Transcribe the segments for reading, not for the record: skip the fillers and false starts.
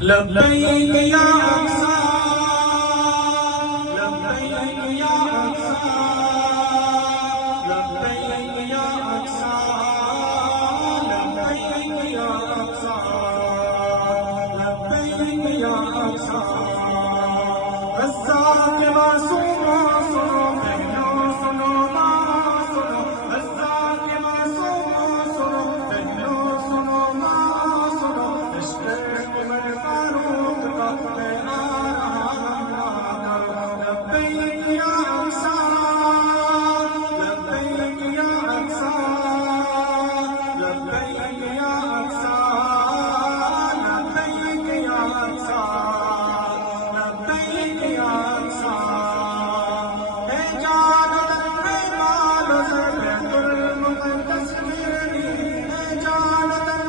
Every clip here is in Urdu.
لبیک یا اقصی لبیک یا اقصی لبیک یا اقصی لبیک یا اقصی لبیک یا اقصی غزہ کے معصوموں سنو بہنوں سنو ماں سنو غزہ کے معصوموں سنو بہنوں سنو ماں سنو عشق عمر فاروق کا لبیک یا اقصی لبیک یا اقصی لبیک یا اقصی لبیک یا اقصی لبیک یا اقصی اے جان تن مال زر بیت المقدس میری اے جان تن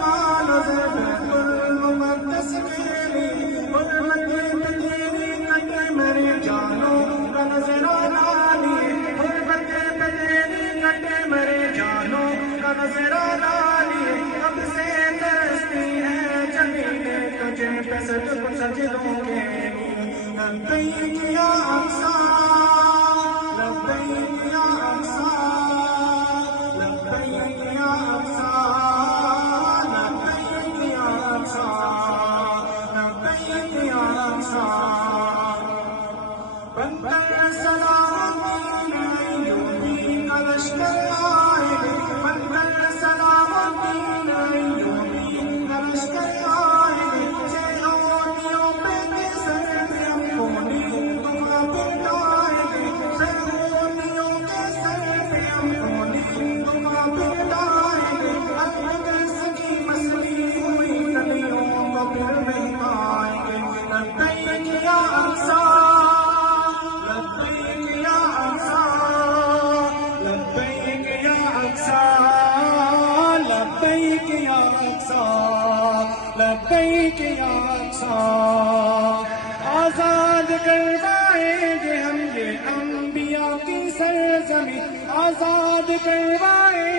مال زر بیت المقدس میری غربت تیری کٹے میرے جانوں کا نظرانہ لیے غربت تیری کٹے میرے جانوں کا نظرانہ لیے کب سے ترستی ہے جمیلے تجھے پہ سجدوں کے لیے لبیک یا اقصی لبیک یا اقصی لبیک یا اقصی لبیک یا اقصی لبیک یا اقصی بندر سلامتی ایوبی کا لشکر آئے بندر سلامتی ایوبی کا لشکر آئے سیلونیوں پہ سر پہ کونی دعا پٹائے سیلونیوں کے سر پہ کونی دعا پٹائے اقدس کی مسلی ہوئی ندیوں کو پھر بہائیں گے لبیک یا اقصی لبیک یا اقصی لبیک یا اقصی لبیک یا اقصی لبیک یا اقصی آزاد کروائیں گے ہم یہ انبیاء کی سرزمین آزاد کروائیں